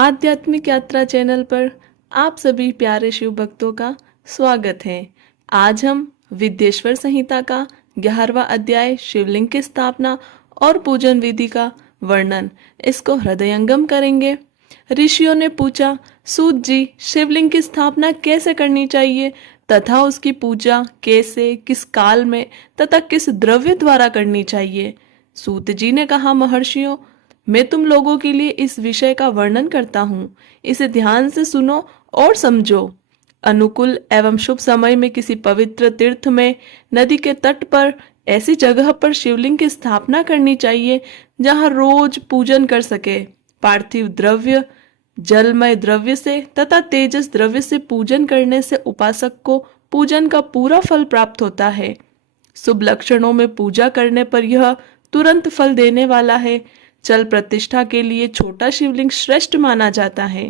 आध्यात्मिक यात्रा चैनल पर आप सभी प्यारे शिव भक्तों का स्वागत है। आज हम विद्येश्वर संहिता का 11वां अध्याय शिवलिंग की स्थापना और पूजन विधि का वर्णन इसको हृदयंगम करेंगे। ऋषियों ने पूछा, सूत जी, शिवलिंग की स्थापना कैसे करनी चाहिए तथा उसकी पूजा कैसे, किस काल में तथा किस द्रव्य द्वारा करनी चाहिए। सूत जी ने कहा, महर्षियों, मैं तुम लोगों के लिए इस विषय का वर्णन करता हूँ, इसे ध्यान से सुनो और समझो। अनुकूल एवं शुभ समय में किसी पवित्र तीर्थ में, नदी के तट पर, ऐसी जगह पर शिवलिंग की स्थापना करनी चाहिए जहाँ रोज पूजन कर सके। पार्थिव द्रव्य, जलमय द्रव्य से तथा तेजस द्रव्य से पूजन करने से उपासक को पूजन का पूरा फल प्राप्त होता है। शुभ लक्षणों में पूजा करने पर यह तुरंत फल देने वाला है। चल प्रतिष्ठा के लिए छोटा शिवलिंग श्रेष्ठ माना जाता है।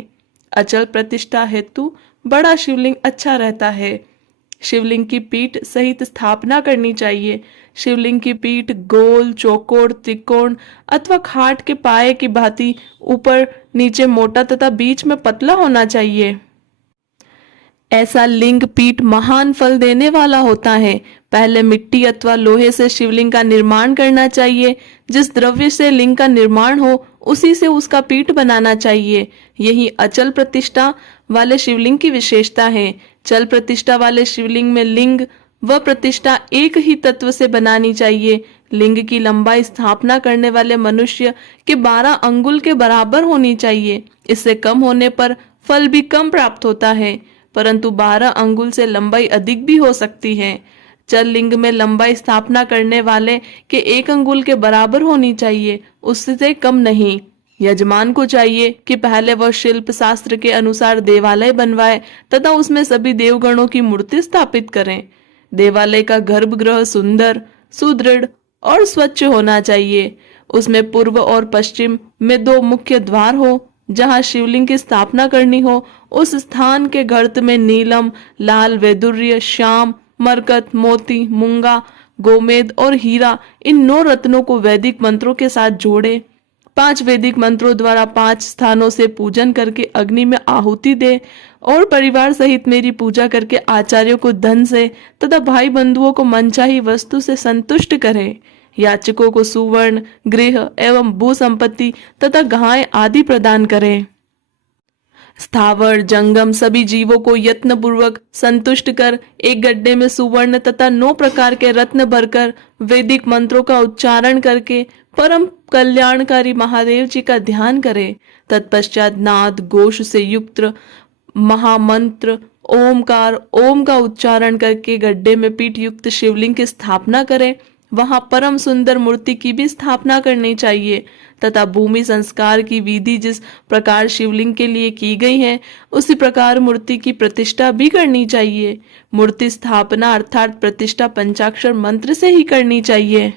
अचल प्रतिष्ठा हेतु बड़ा शिवलिंग अच्छा रहता है। शिवलिंग की पीठ सहित स्थापना करनी चाहिए। शिवलिंग की पीठ गोल, चौकोर, त्रिकोण अथवा खाट के पाए की भांति ऊपर नीचे मोटा तथा बीच में पतला होना चाहिए। ऐसा लिंग पीठ महान फल देने वाला होता है। पहले मिट्टी अथवा लोहे से शिवलिंग का निर्माण करना चाहिए। जिस द्रव्य से लिंग का निर्माण हो उसी से उसका पीठ बनाना चाहिए। यही अचल प्रतिष्ठा वाले शिवलिंग की विशेषता है। चल प्रतिष्ठा वाले शिवलिंग में लिंग व प्रतिष्ठा एक ही तत्व से बनानी चाहिए। लिंग की लंबाई स्थापना करने वाले मनुष्य के 12 अंगुल के बराबर होनी चाहिए। इससे कम होने पर फल भी कम प्राप्त होता है, परंतु 12 अंगुल से लंबाई अधिक भी हो सकती है। चल लिंग में लंबाई स्थापना करने वाले के 1 अंगुल के बराबर होनी चाहिए, उससे कम नहीं। यजमान को चाहिए कि पहले वह शिल्प शास्त्र के अनुसार देवालय बनवाए तथा उसमें सभी देवगणों की मूर्ति स्थापित करें। देवालय का गर्भगृह सुंदर, सुदृढ़ और स्वच्छ होना चाहिए। उसमें पूर्व और पश्चिम में 2 मुख्य द्वार हो। जहाँ शिवलिंग की स्थापना करनी हो उस स्थान के गर्त में नीलम, लाल, वैदुर्य, श्याम, मरकत, मोती, मूंगा, गोमेद और हीरा, इन 9 रत्नों को वैदिक मंत्रों के साथ जोड़े। 5 वैदिक मंत्रों द्वारा 5 स्थानों से पूजन करके अग्नि में आहुति दे और परिवार सहित मेरी पूजा करके आचार्यों को धन से तथा भाई बंधुओं को मनचाही वस्तु से संतुष्ट करे। याचकों को सुवर्ण, गृह एवं भू संपत्ति तथा गाय आदि प्रदान करें। स्थावर जंगम सभी जीवों को यत्न पूर्वक संतुष्ट कर एक गड्ढे में सुवर्ण तथा 9 प्रकार के रत्न भरकर वैदिक मंत्रों का उच्चारण करके परम कल्याणकारी महादेव जी का ध्यान करें। तत्पश्चात नाद घोष से युक्त महामंत्र ओमकार ओम का उच्चारण करके गड्ढे में पीठ युक्त शिवलिंग की स्थापना करें। वहां परम सुंदर मूर्ति की भी स्थापना करनी चाहिए तथा भूमि संस्कार की विधि जिस प्रकार शिवलिंग के लिए की गई है उसी प्रकार मूर्ति की प्रतिष्ठा भी करनी चाहिए। मूर्ति स्थापना अर्थात प्रतिष्ठा पंचाक्षर मंत्र से ही करनी चाहिए।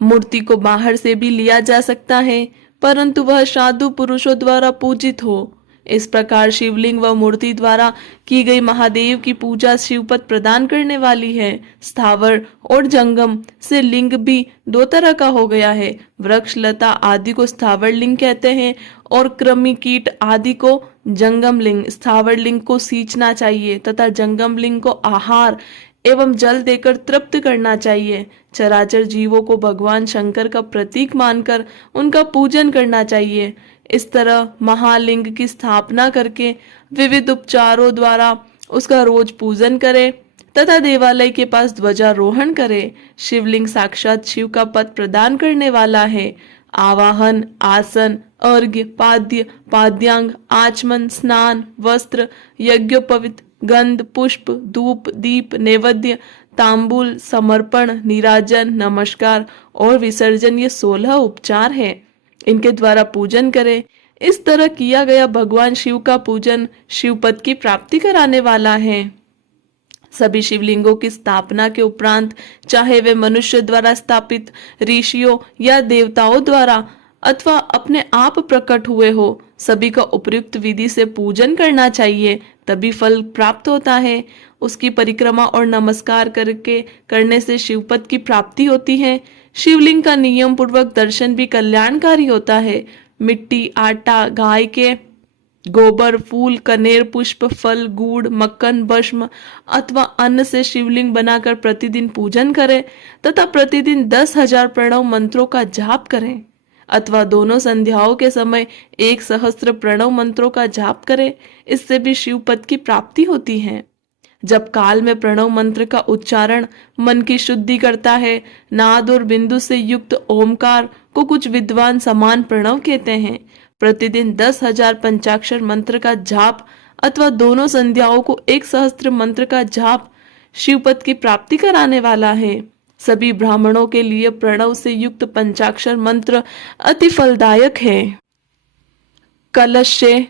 मूर्ति को बाहर से भी लिया जा सकता है, परंतु वह साधु पुरुषों द्वारा पूजित हो। इस प्रकार शिवलिंग व मूर्ति द्वारा की गई महादेव की पूजा शिवपद प्रदान करने वाली है। स्थावर और जंगम से लिंग भी 2 तरह का हो गया है। वृक्ष लता आदि को स्थावर लिंग कहते हैं और कृमि कीट आदि को जंगम लिंग। स्थावर लिंग को सींचना चाहिए तथा जंगम लिंग को आहार एवं जल देकर तृप्त करना चाहिए। चराचर जीवों को भगवान शंकर का प्रतीक मानकर उनका पूजन करना चाहिए। इस तरह महालिंग की स्थापना करके विविध उपचारों द्वारा उसका रोज पूजन करे तथा देवालय के पास ध्वजारोहण करे। शिवलिंग साक्षात शिव का पद प्रदान करने वाला है। आवाहन, आसन, अर्घ्य, पाद्य, पाद्यांग, आचमन, स्नान, वस्त्र, यज्ञोपवीत, गंध, पुष्प, धूप, दीप, नैवेद्य, तांबूल, समर्पण, निराजन, नमस्कार और विसर्जन, ये 16 उपचार है। इनके द्वारा पूजन करें। इस तरह किया गया भगवान शिव का पूजन शिवपद की प्राप्ति कराने वाला है। सभी शिवलिंगों की स्थापना के उपरांत चाहे वे मनुष्य द्वारा स्थापित, ऋषियों या देवताओं द्वारा अथवा अपने आप प्रकट हुए हो, सभी का उपयुक्त विधि से पूजन करना चाहिए, तभी फल प्राप्त होता है। उसकी परिक्रमा और नमस्कार करने से शिवपद की प्राप्ति होती है। शिवलिंग का नियम पूर्वक दर्शन भी कल्याणकारी होता है। मिट्टी, आटा, गाय के गोबर, फूल, कनेर, पुष्प, फल, गुड़, मक्खन, भस्म अथवा अन्न से शिवलिंग बनाकर प्रतिदिन पूजन करें तथा प्रतिदिन 10,000 प्रणव मंत्रों का जाप करें अथवा दोनों संध्याओं के समय 1 सहस्त्र प्रणव मंत्रों का जाप करें। इससे भी शिव पद की प्राप्ति होती है। जब काल में प्रणव मंत्र का उच्चारण मन की शुद्धि करता है। नाद और बिंदु से युक्त ओमकार को कुछ विद्वान समान प्रणव कहते हैं। प्रतिदिन 10,000 पंचाक्षर मंत्र का जाप अथवा दोनों संध्याओं को 1 सहस्त्र मंत्र का जाप शिवपद की प्राप्ति कराने वाला है। सभी ब्राह्मणों के लिए प्रणव से युक्त पंचाक्षर मंत्र अति फलदायक है। कलश से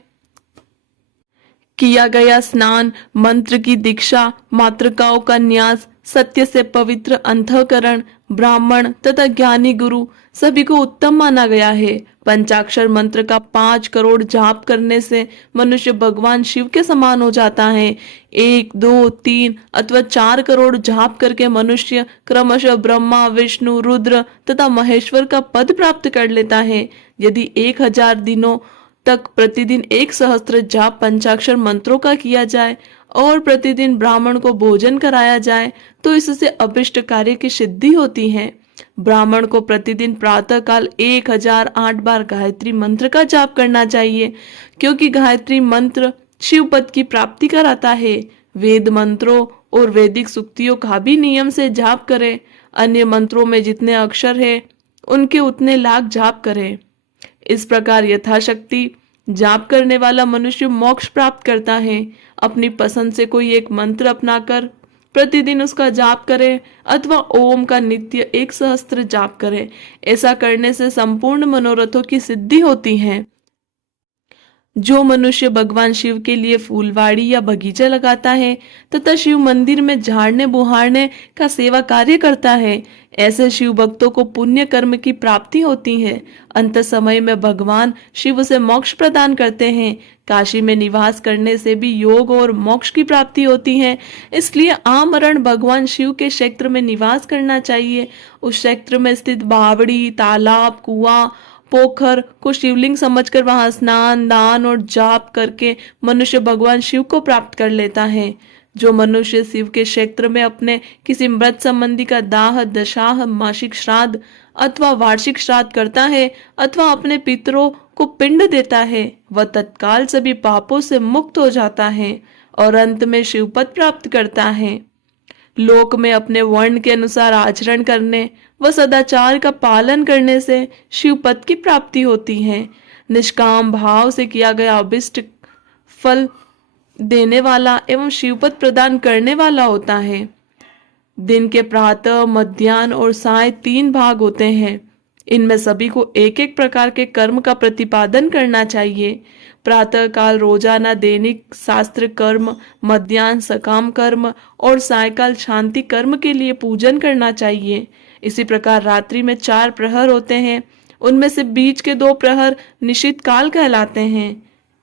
किया गया स्नान, मंत्र की दीक्षा, मातृकाओं का न्यास, सत्य से पवित्र अंतःकरण, ब्राह्मण तथा ज्ञानी गुरु सभी को उत्तम माना गया है। पंचाक्षर मंत्र का 5 करोड़ जाप करने से मनुष्य भगवान शिव के समान हो जाता है। 1, 2, 3 अथवा 4 करोड़ जाप करके मनुष्य क्रमशः ब्रह्मा, विष्णु, रुद्र तथा महेश्वर का पद प्राप्त कर लेता है। यदि 1000 दिनों तक प्रतिदिन 1 सहस्त्र जाप पंचाक्षर मंत्रों का किया जाए और प्रतिदिन ब्राह्मण को भोजन कराया जाए तो इससे अभिष्ट कार्य की सिद्धि होती है। ब्राह्मण को प्रतिदिन प्रातः काल 1008 बार गायत्री मंत्र का जाप करना चाहिए, क्योंकि गायत्री मंत्र शिव पद की प्राप्ति कराता है। वेद मंत्रों और वैदिक सूक्तियों का भी नियम से जाप करें। अन्य मंत्रों में जितने अक्षर है उनके उतने लाख जाप करें। इस प्रकार यथाशक्ति जाप करने वाला मनुष्य मोक्ष प्राप्त करता है। अपनी पसंद से कोई एक मंत्र अपनाकर प्रतिदिन उसका जाप करे अथवा ओम का नित्य 1 सहस्त्र जाप करे। ऐसा करने से संपूर्ण मनोरथों की सिद्धि होती है। जो मनुष्य भगवान शिव के लिए फूलवाड़ी या बगीचा लगाता है तथा शिव मंदिर में झाड़ने बुहारने का सेवा कार्य करता है, ऐसे शिव भक्तों को पुण्य कर्म की प्राप्ति होती है। अंत समय में भगवान शिव से मोक्ष प्रदान करते हैं। काशी में निवास करने से भी योग और मोक्ष की प्राप्ति होती है। इसलिए आमरण भगवान शिव के क्षेत्र में निवास करना चाहिए। उस क्षेत्र में स्थित बावड़ी, तालाब, कुआं, पोखर को शिवलिंग समझकर वहां स्नान, दान और जाप करके मनुष्य भगवान शिव को प्राप्त कर लेता है। जो मनुष्य शिव के क्षेत्र में अपने किसी मृत संबंधी का दाह, दशाह, मासिक श्राद्ध अथवा वार्षिक श्राद्ध करता है अथवा अपने पितरों को पिंड देता है, वह तत्काल सभी पापों से मुक्त हो जाता है और अंत में शिवपद प्राप्त करता है। लोक में अपने वर्ण के अनुसार आचरण करने व सदाचार का पालन करने से शिव पद की प्राप्ति होती है। निष्काम भाव से किया गया अभिष्ट फल देने वाला एवं शिवपद प्रदान करने वाला होता है। दिन के प्रातः, मध्याह्न और साय 3 भाग होते हैं। इनमें सभी को एक एक प्रकार के कर्म का प्रतिपादन करना चाहिए। प्रातः काल रोजाना दैनिक शास्त्र कर्म, मध्याह्न सकाम कर्म और सायकाल शांति कर्म के लिए पूजन करना चाहिए। इसी प्रकार रात्रि में 4 प्रहर होते हैं। उनमें से बीच के 2 प्रहर निशित काल कहलाते हैं।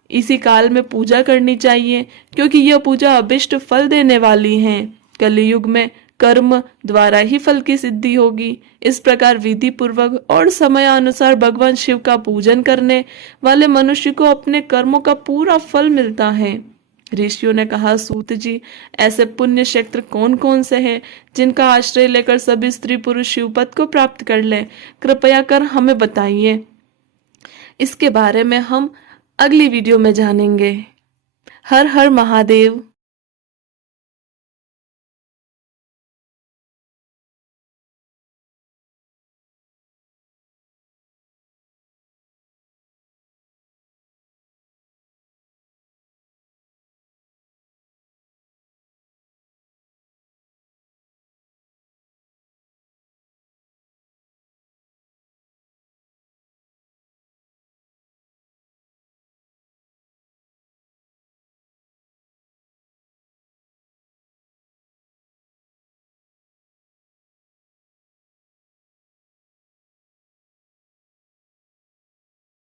इसी काल में पूजा करनी चाहिए, क्योंकि यह पूजा अभिष्ट फल देने वाली है। कलयुग में कर्म द्वारा ही फल की सिद्धि होगी। इस प्रकार विधि पूर्वक और समयानुसार भगवान शिव का पूजन करने वाले मनुष्य को अपने कर्मों का पूरा फल मिलता है। ऋषियों ने कहा, सूत जी, ऐसे पुण्य क्षेत्र कौन कौन से हैं जिनका आश्रय लेकर सभी स्त्री पुरुष शिवपद को प्राप्त कर ले? कृपया कर हमें बताइए। इसके बारे में हम अगली वीडियो में जानेंगे। हर हर महादेव।